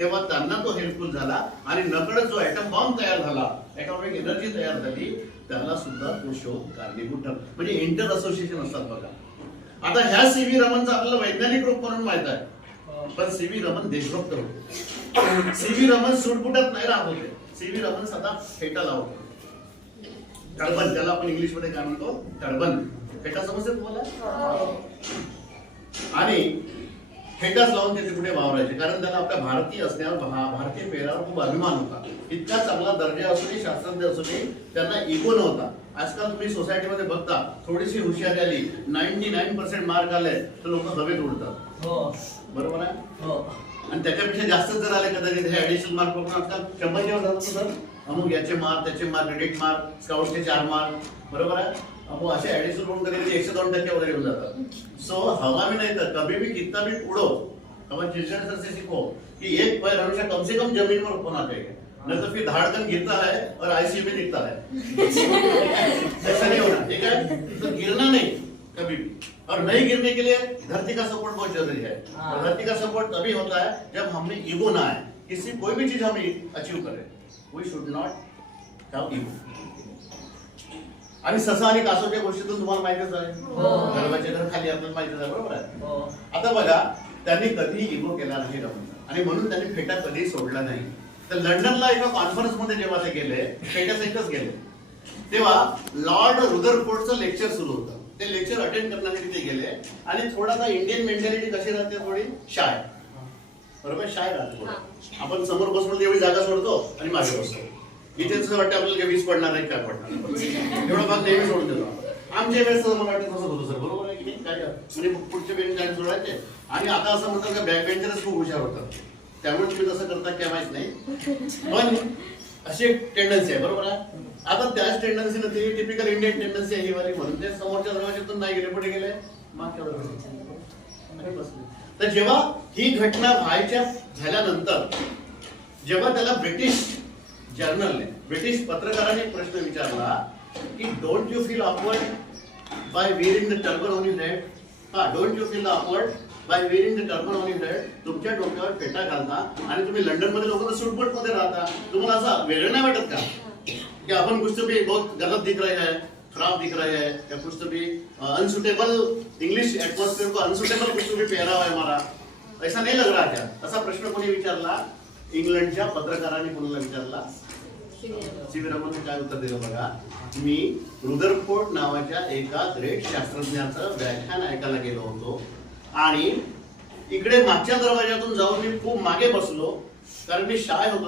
तेव्हा त्यांना तो हेल्पफुल झाला आणि नकळत जो ऍटम बॉम्ब तयार झाला एटॉमिक एनर्जी तयार झाली त्याला सुद्धा तो शोध कारणीभूत ठरला. म्हणजे इंटर असोसिएशन असतात बघा. आता ह्या सी व्ही रमनचा आपल्याला वैज्ञानिक रूप म्हणून माहीत आहे. पण सी व्ही रमन देशभक्त होते. सी व्ही रमन सुटपुटात नाही राहत होते. सी व्ही रमन सदा फेटा लावत होते. टर्बन त्याला आपण इंग्लिशमध्ये काय म्हणतो? टर्बन. फेटा समजते तुम्हाला? आणि फेटाच लावून ते तिकडे वावरायचे. कारण त्याला आपल्या भारतीय असण्यावर भारतीय पेहरावर खूप अभिमान होता. इतका चांगला दर्जा असूनही शास्त्रज्ञ असूनही त्यांना इगो नव्हता. आजकाल तुम्ही सोसायटीमध्ये बघता थोडीशी हुशारी आली नाईन्टी नाईन पर्सेंट मार्क आले तर लोक हवेत उडतात. हो. बरोबर आहे? हो. आणि त्याच्यापेक्षा जास्त जर आले कदाचित हे ऍडिशनल मार्क बघून आजकाल शंभर जातात सर अमुक याचे मार्क त्याचे मार्क क्रेडिट मार्क स्काउटचे चार मार्क बरोबर आहे? अमुक असे ऍडिशनल करून कधी एकशे दोन टक्के वगैरे येऊन जातात. सो हवा में नहीं था कभी भी कितना भी उड़ो हमें चिल्ड्रन सर से सीखो कि एक पैर हमेशा कम से कम ज़मीन पर होना चाहिए। नहीं तो फिर धड़कन गिरता है और आईसीयू में दिखता है। ऐसा नहीं होना ठीक है? तो गिरना नहीं कभी भी। और नहीं गिरने के लिए धरती का सपोर्ट बहुत ज़रूरी है। हाँ। धरती का सपोर्ट तभी होता है जब हमें ईगो ना आए किसी कोई भी चीज़ हम अचीव करें। We should not have ego आणि ससा आणि कासवच्या गोष्टीतून तुम्हाला माहितीच आहे. हो. गर्भाचे घर खाली आपल्याला माहितीच आहे बरोबर आहे? हो. आता बघा त्यांनी कधीही इगो केला नाही रमणचा आणि म्हणून त्यांनी फेटा कधीही सोडला नाही. तर लंडनला एका कॉन्फरन्समध्ये जेव्हा ते गेले फेट्यासहितच गेले तेव्हा लॉर्ड रुदरफोर्डचं लेक्चर सुरू होतं. ते लेक्चर अटेंड करण्यासाठी ते गेले. आणि थोडासा इंडियन मेंटॅलिटी कशी राहते थोडी? शाय बरोबर? शाय राहते. आपण समोर बसलो एवढी जागा सोडतो आणि मागे बसतो. इथे असं वाटतं आपल्याला वीज पडणार नाही काय पडणार. एवढा भाग नेहमी सोडून देतो. आमच्या वेळेस मला वाटतं तसं होतं सर. बरोबर आहे की नाही? काय म्हणजे पुढचे बेंच काय सोडायचे? आणि आता असं म्हणतात का बॅक बेंचरच खूप हुशार होतात. त्यामुळे तुम्ही तसं करता काय माहीत नाही. पण अशी एक टेंडन्सी आहे बरोबर आहे? आता त्याच टेंडन्सीनं ती टिपिकल इंडियन टेंडन्सी आहे ही वाली म्हणून. ते समोरच्या दरवाज्यातून नाही गेले पुढे गेले. तर जेव्हा ही घटना व्हायच्या झाल्यानंतर जेव्हा त्याला ब्रिटिश जर्नलने ब्रिटिश पत्रकाराने प्रश्न विचारला की don't you feel awkward by wearing the turban on your head हा don't you feel the awkward by wearing the turban on your head तुमच्या डोक्यावर फेटा घालता आणि तुम्ही लंडनमध्ये लोक सुटपटमध्ये राहता. तुम्हाला असं वेगळं नाही वाटत का? की आपण कुछ तो भी बहुत गलत दिख रहे हैं. खराब दिख रहे हैं या कुछ तो भी अनसुटेबल इंग्लिश एटमोस्फेयर को अनसुटेबल कुछ तो भी पहरावा है हमारा। ऐसा नहीं लग रहा क्या? असा प्रश्न कोणी विचारला? इंग्लंडच्या पत्रकाराने कोणाला विचारला? सी. रमन काय उत्तर दिलं बघा? मी रुदरफोर्ड नावाच्या एका ग्रेट शास्त्रज्ञाचं व्याख्यान ऐकायला गेलो होतो. आणि इकडे मागच्या दरवाज्यातून जाऊन मी खूप मागे बसलो कारण मी शाय होतो